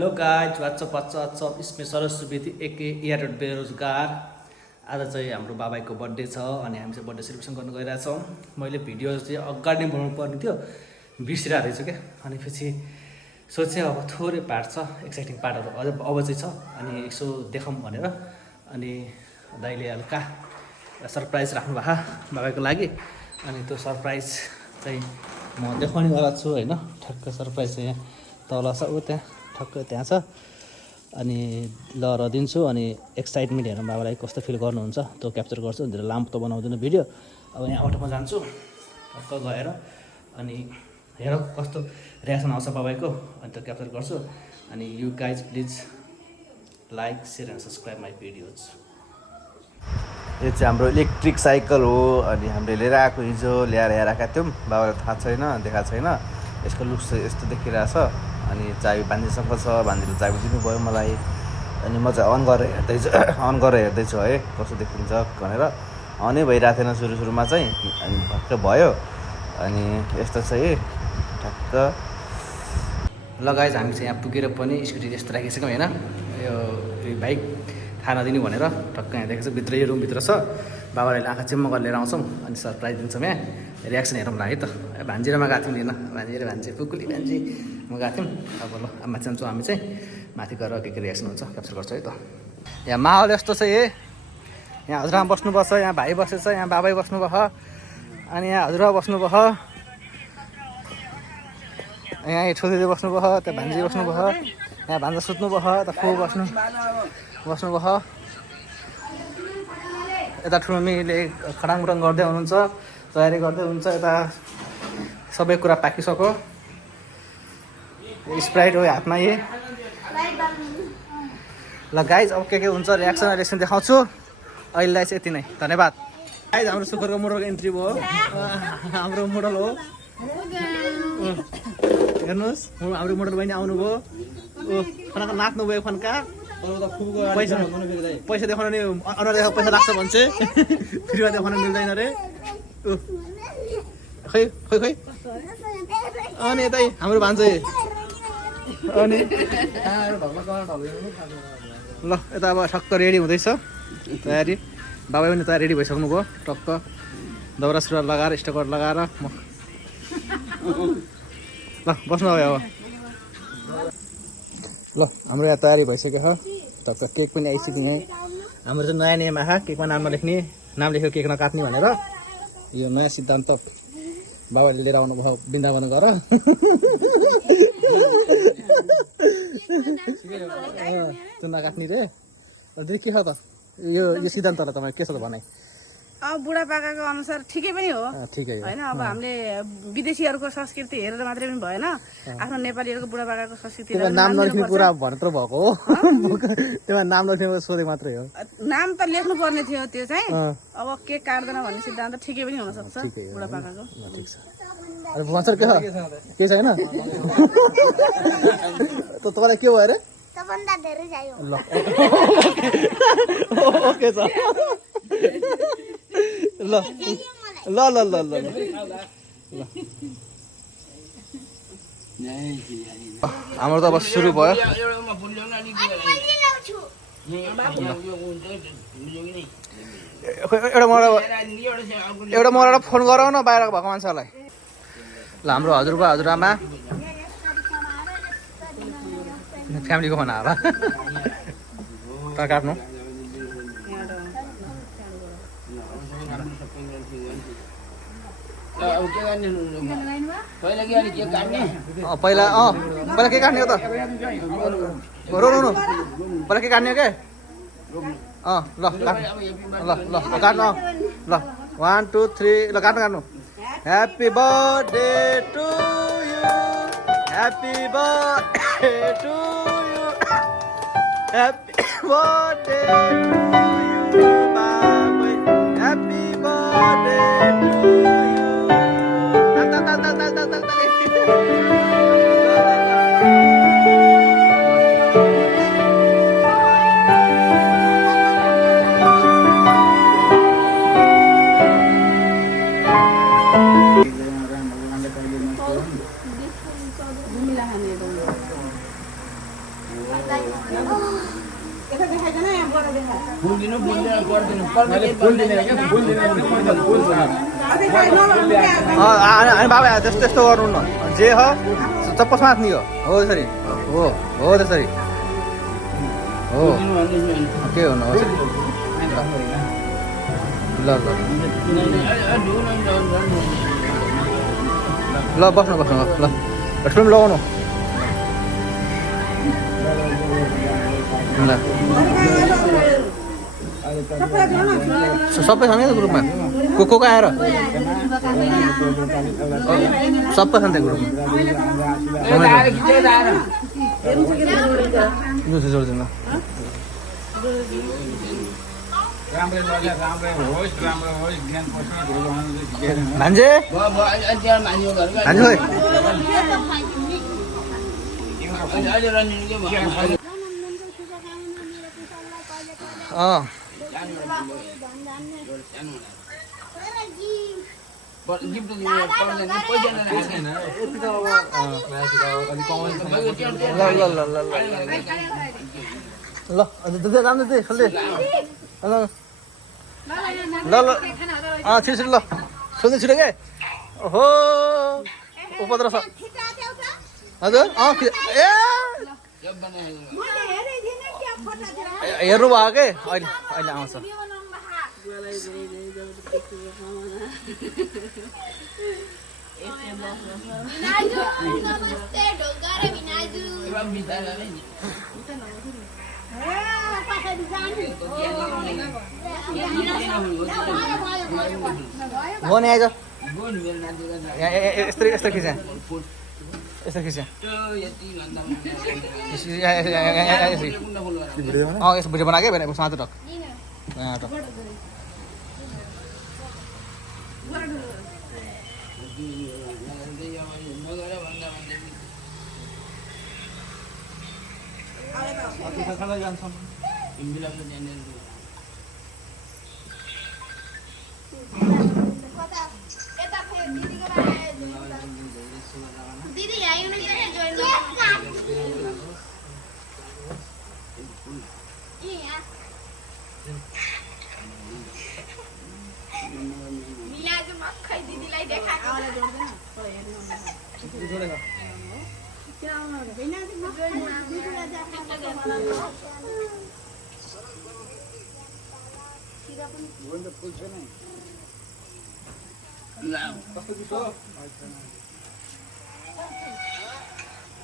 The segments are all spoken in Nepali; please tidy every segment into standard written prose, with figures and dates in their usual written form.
हेलो गाइज वाट्सअप इसमें सरस सुवेदी एके एयरटेल बेरोजगार। आज चाहिँ हाम्रो बाबाको बर्थडे छ अनि हामी चाहिँ बर्थडे सेलिब्रेसन गर्न गइरहेछौँ। मैले भिडियो चाहिँ अगाडि नै बनाउनु पर्ने थियो, बिर्सिरहेको रहेछु क्या। अनि पछि सोचेँ अब थोरै पार्ट छ, एक्साइटिङ पार्टहरू अब चाहिँ छ अनि यसो देखाउँ भनेर। अनि दाइले हल्का सरप्राइज राख्नु भएको बाबाको लागि। अनि त्यो सरप्राइज चाहिँ म देखाउनेवाला छु होइन। ठ्याक्क सरप्राइज चाहिँ यहाँ तल छ, ऊ त्यहाँ ठक्क त्यहाँ छ। अनि ल र दिन्छु अनि एक्साइटमेन्ट हेर्नु बाबालाई कस्तो फिल गर्नुहुन्छ त्यो क्याप्चर गर्छु। धेरै लामो त बनाउँदैन भिडियो। अब यहाँ अटोमा जान्छु ठक्क गएर अनि हेरौँ कस्तो रियाक्सन आउँछ बाबाको, अनि त्यो क्याप्चर गर्छु। अनि you guys please like share and subscribe my videos. यो चाहिँ हाम्रो इलेक्ट्रिक साइकल हो अनि हामीले लिएर आएको, हिजो ल्याएर आएका थियौँ। बाबालाई थाहा छैन, देखाएको छैन। यसको लुक्स चाहिँ यस्तो देखिरहेछ। अनि चाबी भान्जीसँग छ, भान्जीले चाबी दिनुभयो मलाई। अनि म चाहिँ अन गरेर हेर्दैछु है कस्तो देखिन्छ भनेर। अनै भइरहेको थिएन सुरुमा चाहिँ, अनि भक्कै भयो। अनि यस्तो छ है ठ्याक्क। ल गाइज हामी चाहिँ यहाँ पुगेर पनि स्कुटी यस्तो राखिसक्यौँ होइन। यो बाइक थाहा नदिनु भनेर ठक्क यहाँ देखेको छ, भित्रै रुमभित्र छ। बाबाले आँखा चिम्म गरेर लिएर आउँछौँ अनि सरप्राइज दिन्छौँ। यहाँ रियाक्सन हेरौँ ल है त। भान्जीमा गएको थियौँ होइन, भान्जी पुकुली भान्जी म गएको थियौँ। अब ल माथि जान्छौँ हामी चाहिँ, माथि गएर के रियाक्सन हुन्छ क्याप्चर गर्छ है त। यहाँ माहौल यस्तो छ है। यहाँ हजुरआमा बस्नुभएको छ, यहाँ भाइ बसेछ, यहाँ बाबै बस्नुभयो, अनि यहाँ हजुरबा बस्नुभयो, यहाँ छोरीले बस्नुभयो, त्यहाँ भान्जी बस्नुभयो, यहाँ भान्जा सुत्नुभयो, यता फु बस्नुभयो, यता ठुलोमीले खडाङमुटाङ गर्दै हुनुहुन्छ, तयारी गर्दै हुनुहुन्छ। यता सबै कुरा पाकिसक्यो। स्प्राइट हो हातमा यही। ल गाइज अब के हुन्छ रियाक्सन देखाउँछु। अहिलेलाई चाहिँ यति नै, धन्यवाद। गाइज हाम्रो सुखरको मोडलको इन्ट्री भयो। हाम्रो मोडल हो, हेर्नुहोस् हाम्रो मोडल बहिनी आउनुभयो। फन्का नाच्नु भयो, फन्का पैसा देखाउन नि अनुहार देखाएको पैसा लाग्छ भन्छ, फ्रीमा देखाउन मिल्दैन रे। खै खै खै अनि यतै हाम्रो भान्जे। अनि ल यता अब ठक्क रेडी हुँदैछ तयारी। बाबा पनि तयारी रेडी भइसक्नु भयो। टक्क दौरा सुरुवाल लगाएर स्टकर लगाएर ल बस्नु भयो अब। ल हाम्रो यहाँ तयारी भइसक्यो छ। टक्क केक पनि आइसक्यो यहीँ। हाम्रो चाहिँ नयाँ नियम आएको, केकमा नाम नलेख्ने, नाम लेखेको केक नकाट्ने भनेर। यो नयाँ सिद्धान्त बाबाले लिएर आउनुभयो वृन्दावन गएर। त्यो नकाट्ने रे। दिदी के छ त यो सिद्धान्तलाई तपाईँ के छ त भनाइ? अब बुढापाकाको अनुसार ठिकै पनि हो ठिकै होइन। अब हामीले विदेशीहरूको संस्कृति हेरेर मात्रै पनि भएन, आफ्नो नेपालीहरूको बुढापाकाको संस्कृति नाम नलेख्ने कुरा भनेर भएको हो। त्यसमा नाम लेख्ने सोधेको मात्रै हो। नाम त लेख्नु पर्ने थियो त्यो चाहिँ। अब केक काट्दैन भन्ने सिद्धान्त ठिकै पनि हुनसक्छ बुढापाकाको। ठिक छ। अरे भन्छ के छ के छैन त तपाईँलाई के भयो अरे? सबभन्दा धेरै चाहियो। ल ओके छ। ल ल ल ल ल हाम्रो त अब सुरु भयो। एउटा मलाई फोन गराउ न बाहिर भएको मान्छेलाई। ल हाम्रो हजुरबा हजुरआमा फ्यामिलीको खाना होला त काट्नु। पहिला के काट्ने हो त? रोनु पहिला के काट्ने हो के? ल काट्नु। ल 1 2 3 ल काट्नु। Happy birthday to you, happy birthday to you, happy birthday to you बाबु, ह्याप्पी बर्थडे टु यु। अनि बाबा त्यस्तो त्यस्तो गर्नु न जे हो चप्पस माथ्ने हो त्यसरी हो हो त्यसरी हो के हुनु ल ल ल बस्नु बस्नु ल फिल्म लगाउनु ल सबै छ नि ग्रुपमा को आएर सबै छ नि त्यो ग्रुपमा जोडिदिनु भान्जे ल राम्रो दे खोल्दे ल ल ल छिटो छिटो ल सोध्नु छिटो के ओहो उपद्रो छ हजुर ए हेर्नु भयो के अहिले अहिले आउँछ हो नि आइज यस्तो यस्तो खिच्या यस्तो खिच्या यस्तो भिडियो बनाएकै भनेको साँचो टक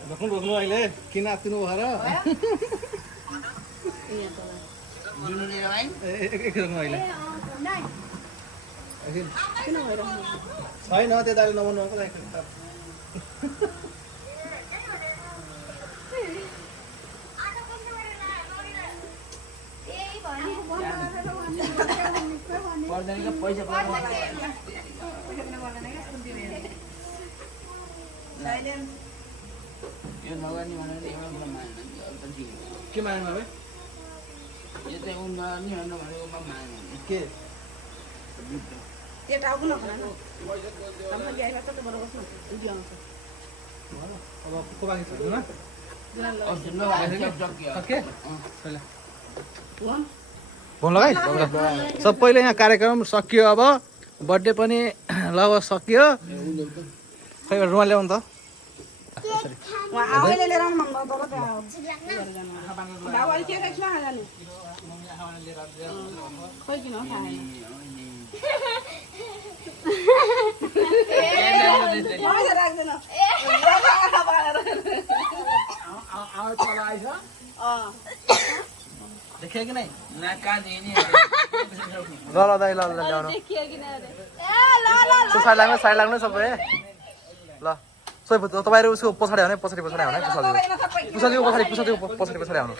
रोक्नु रोक्नु अहिले किन आत्तिनु भएर रोक्नु अहिले छैन त्यो दाले नबन्नु के माग्नु भाइ के अब को बाँकी छ फोन लगाइ सबैले यहाँ कार्यक्रम सकियो अब बर्थडे पनि लगभग सकियो खै रुमाल ल्याउनु त देखियो कि नै ल ल दाइ ल ल ल्याउनु साइड लाग्नु सबै ल सबै तपाईँहरू उसको पछाडि आउने पछाडि आउने पछाडि आउनु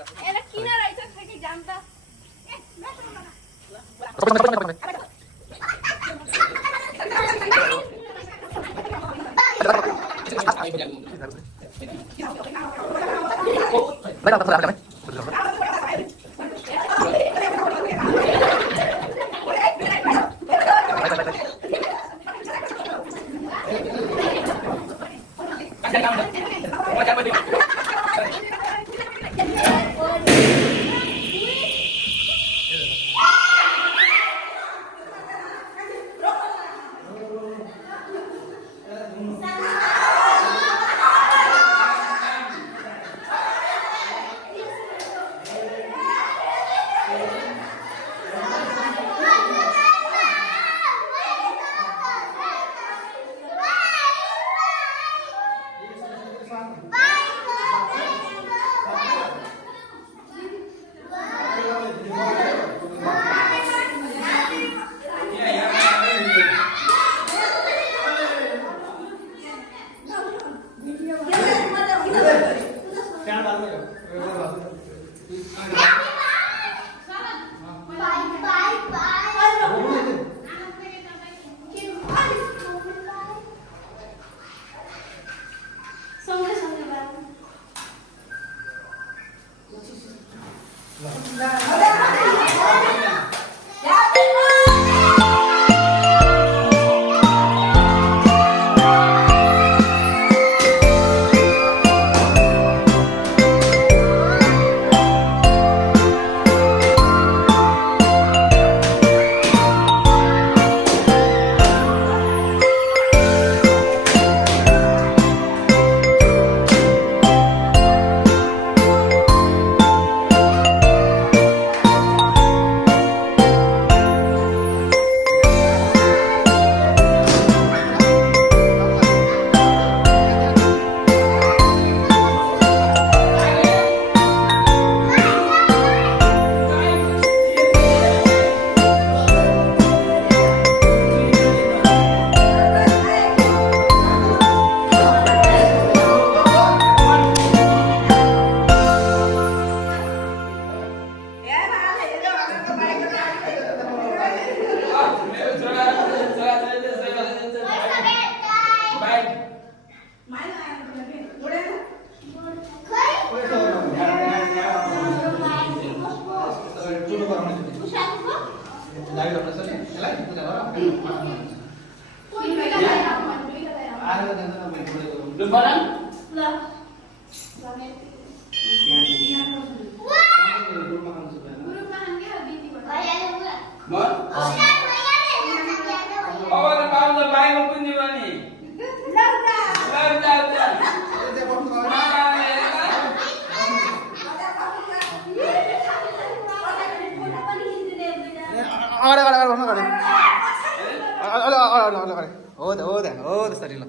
हो त्यसरी ल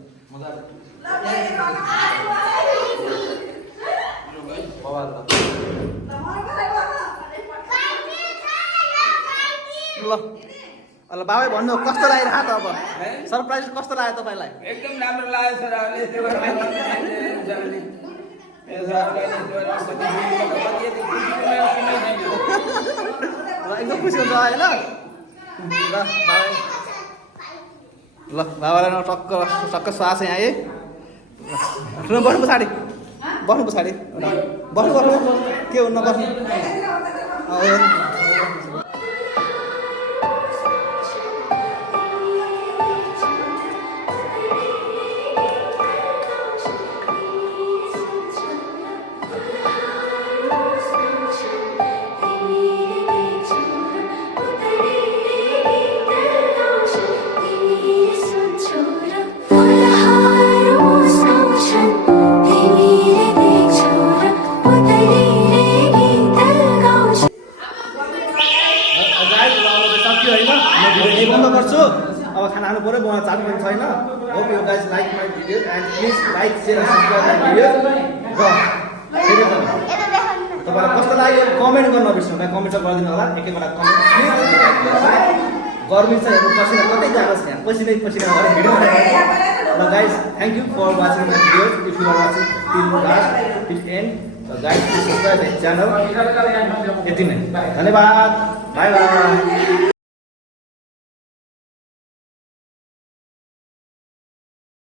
ल बाबै भन्नु कस्तो लागिरहेको त अब सरप्राइज कस्तो लाग्यो तपाईँलाई एकदम राम्रो लाग्यो सर एकदम खुसी हुन्छ होइन ल बाबै ल बाबालाई न टक्क टक्क श्वास यहाँ है बस्नु पछाडि बस्नु पछाडि बस्नु बस्नु के हुन्न बस्नु गर्छु अब खाना खानु पऱ्यो मलाई चार्ज पनि छैन hope you guys like my video and please like share and subscribe my video र तपाईँलाई कस्तो लाग्यो कमेन्ट गर्न नबिर्सनु भाइ कमेन्ट चाहिँ गरिदिनु होला एक एकवटा कमेन्ट गर्मी छ हेर्नु पसिना कतै गएको छ यहाँ पसिनै पसिना भएर भिडियो बनाइरहेको ल guys thank you for watching my video if you are watching till last till end guys please subscribe my channel यति नै धन्यवाद बाई बाई